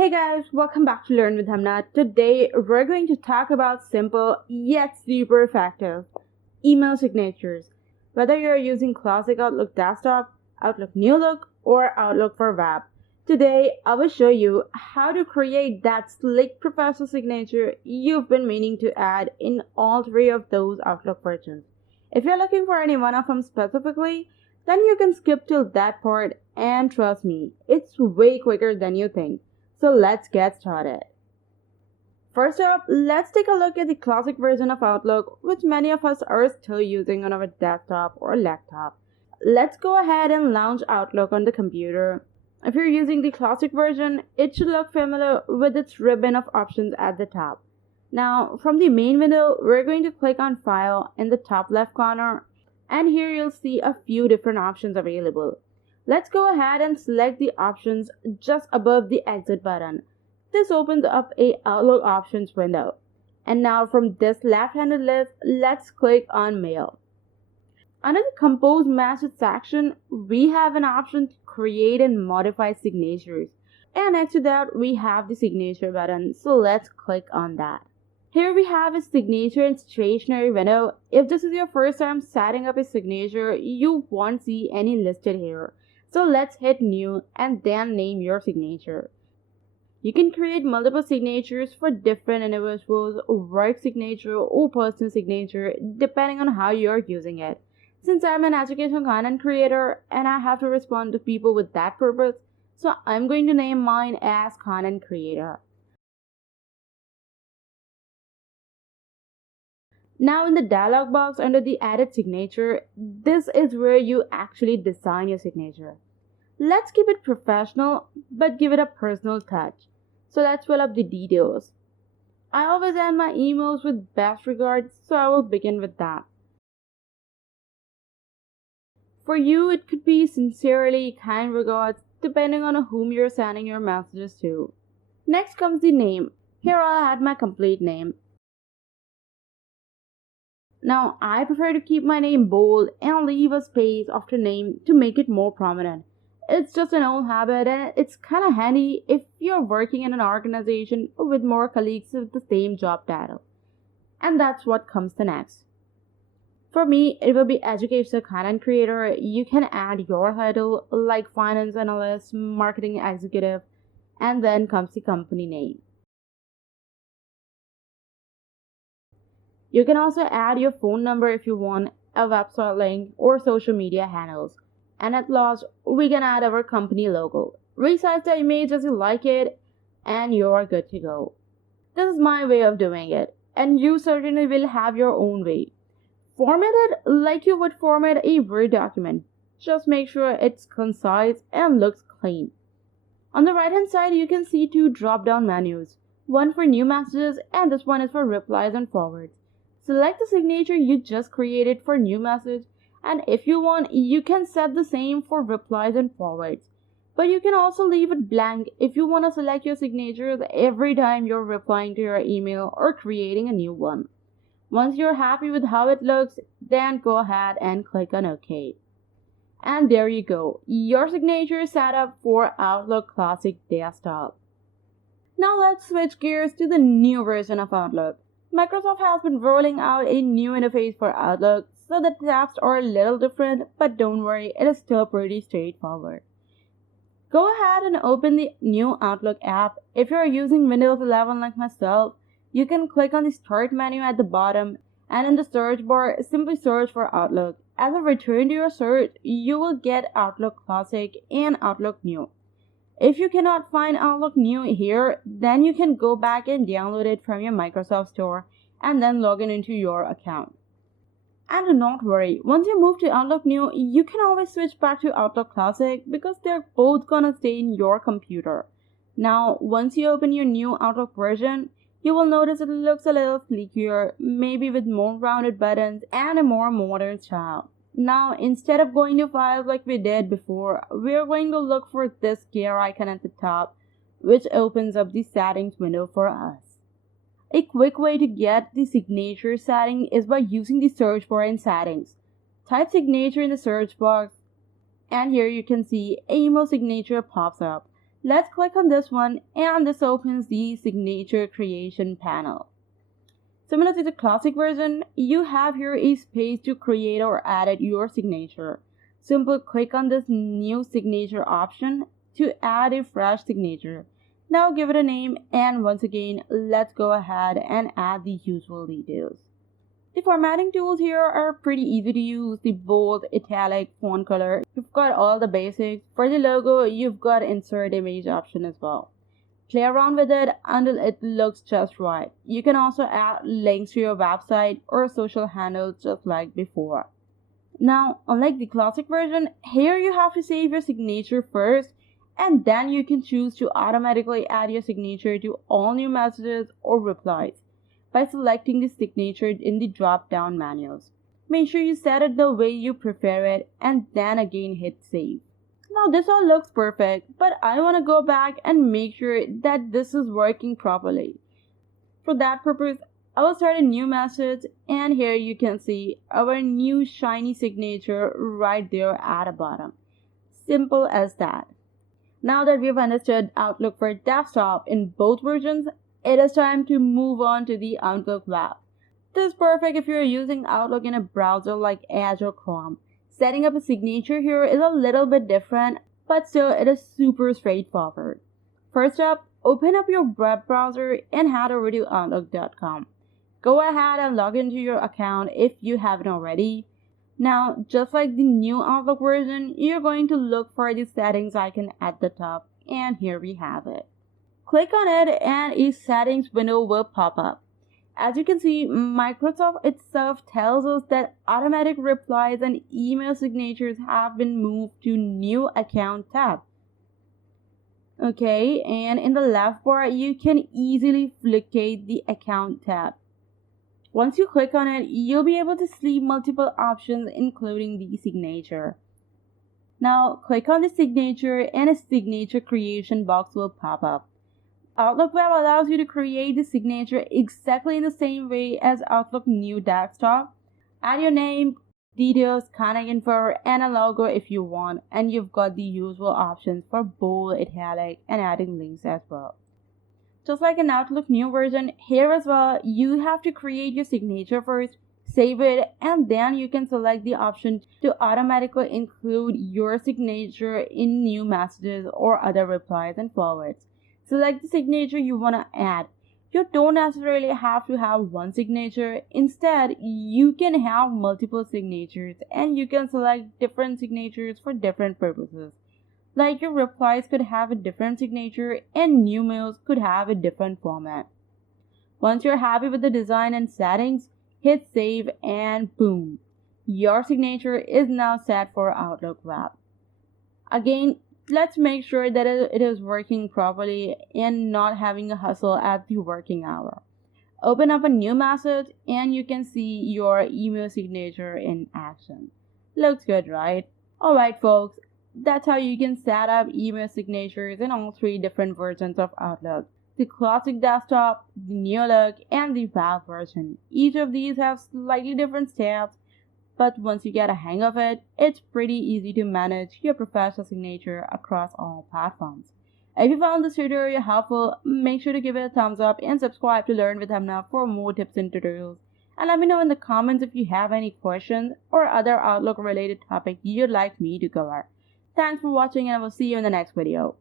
Hey guys, welcome back to Learn with Hamna. Today we're going to talk about simple yet super effective email signatures. Whether you're using classic Outlook desktop, Outlook New Look, or Outlook for web. Today I will show you how to create that slick professional signature you've been meaning to add in all three of those Outlook versions. If you're looking for any one of them specifically, then you can skip till that part and trust me, it's way quicker than you think. So let's get started. First up, let's take a look at the classic version of Outlook, which many of us are still using on our desktop or laptop. Let's go ahead and launch Outlook on the computer. If you're using the classic version, it should look familiar with its ribbon of options at the top. Now, from the main window, we're going to click on File in the top left corner, and here you'll see a few different options available. Let's go ahead and select the options just above the exit button. This opens up a Outlook options window. And now from this left-handed list, let's click on Mail. Under the Compose Message section, we have an option to create and modify signatures. And next to that, we have the Signature button, so let's click on that. Here we have a signature and stationery window. If this is your first time setting up a signature, you won't see any listed here. So let's hit New and then name your signature. You can create multiple signatures for different individuals, work signature or personal signature depending on how you're using it. Since I'm an educational content creator and I have to respond to people with that purpose, so I'm going to name mine as Content Creator. Now in the dialog box under the Added Signature, this is where you actually design your signature. Let's keep it professional, but give it a personal touch. So let's fill up the details. I always end my emails with best regards, so I will begin with that. For you, it could be sincerely, kind regards, depending on whom you're sending your messages to. Next comes the name. Here I'll add my complete name. Now, I prefer to keep my name bold and leave a space after name to make it more prominent. It's just an old habit and it's kind of handy if you're working in an organization with more colleagues with the same job title. And that's what comes to next. For me, it will be Educational Content Creator. You can add your title like Finance Analyst, Marketing Executive, and then comes the company name. You can also add your phone number if you want, a website link, or social media handles. And at last, we can add our company logo. Resize the image as you like it, and you're good to go. This is my way of doing it, and you certainly will have your own way. Format it like you would format a Word document. Just make sure it's concise and looks clean. On the right hand side, you can see two drop-down menus. One for new messages, and this one is for replies and forwards. Select the signature you just created for new message, and if you want, you can set the same for replies and forwards. But you can also leave it blank if you want to select your signatures every time you're replying to your email or creating a new one. Once you're happy with how it looks, then go ahead and click on OK. And there you go, your signature is set up for Outlook Classic Desktop. Now let's switch gears to the new version of Outlook. Microsoft has been rolling out a new interface for Outlook, so the tabs are a little different, but don't worry, it is still pretty straightforward. Go ahead and open the new Outlook app. If you're using Windows 11 like myself, you can click on the Start menu at the bottom, and in the search bar, simply search for Outlook. As a return to your search, you will get Outlook Classic and Outlook New. If you cannot find Outlook New here, then you can go back and download it from your Microsoft Store and then log in into your account. And do not worry, once you move to Outlook New, you can always switch back to Outlook Classic because they're both gonna stay in your computer. Now, once you open your new Outlook version, you will notice it looks a little sleeker, maybe with more rounded buttons and a more modern style. Now, instead of going to files like we did before, we are going to look for this gear icon at the top, which opens up the settings window for us. A quick way to get the signature setting is by using the search bar in settings. Type signature in the search box, and here you can see email signature pops up. Let's click on this one and this opens the signature creation panel. Similar to the classic version, you have here a space to create or edit your signature. Simply click on this new signature option to add a fresh signature. Now give it a name and once again, let's go ahead and add the usual details. The formatting tools here are pretty easy to use. The bold, italic, font color. You've got all the basics. For the logo, you've got insert image option as well. Play around with it until it looks just right. You can also add links to your website or social handles just like before. Now, unlike the classic version, here you have to save your signature first and then you can choose to automatically add your signature to all new messages or replies by selecting the signature in the drop-down menus. Make sure you set it the way you prefer it and then again hit save. Now this all looks perfect, but I want to go back and make sure that this is working properly. For that purpose, I will start a new message and here you can see our new shiny signature right there at the bottom. Simple as that. Now that we've understood Outlook for desktop in both versions, it is time to move on to the Outlook web. This is perfect if you're using Outlook in a browser like Edge or Chrome. Setting up a signature here is a little bit different, but still it is super straightforward. First up, open up your web browser and head over to Outlook.com. Go ahead and log into your account if you haven't already. Now, just like the new Outlook version, you're going to look for the settings icon at the top, and here we have it. Click on it and a settings window will pop up. As you can see, Microsoft itself tells us that automatic replies and email signatures have been moved to New Account tab. Okay, and in the left bar, you can easily flickate the Account tab. Once you click on it, you'll be able to see multiple options including the signature. Now, click on the signature and a signature creation box will pop up. Outlook Web allows you to create the signature exactly in the same way as Outlook New Desktop. Add your name, details, contact info, and a logo if you want, and you've got the usual options for bold, italic, and adding links as well. Just like in Outlook New version, here as well, you have to create your signature first, save it, and then you can select the option to automatically include your signature in new messages or other replies and forwards. Select the signature you want to add. You don't necessarily have to have one signature. Instead, you can have multiple signatures and you can select different signatures for different purposes. Like your replies could have a different signature and new mails could have a different format. Once you're happy with the design and settings, hit save and boom. Your signature is now set for Outlook Web. Again, let's make sure that it is working properly and not having a hustle at the working hour. Open up a new message and you can see your email signature in action. Looks good, right? Alright folks, that's how you can set up email signatures in all three different versions of Outlook. The classic desktop, the new look, and the web version. Each of these have slightly different steps, but once you get a hang of it, it's pretty easy to manage your professional signature across all platforms. If you found this tutorial helpful, make sure to give it a thumbs up and subscribe to Learn with Hamna for more tips and tutorials. And let me know in the comments if you have any questions or other Outlook related topics you'd like me to cover. Thanks for watching and I will see you in the next video.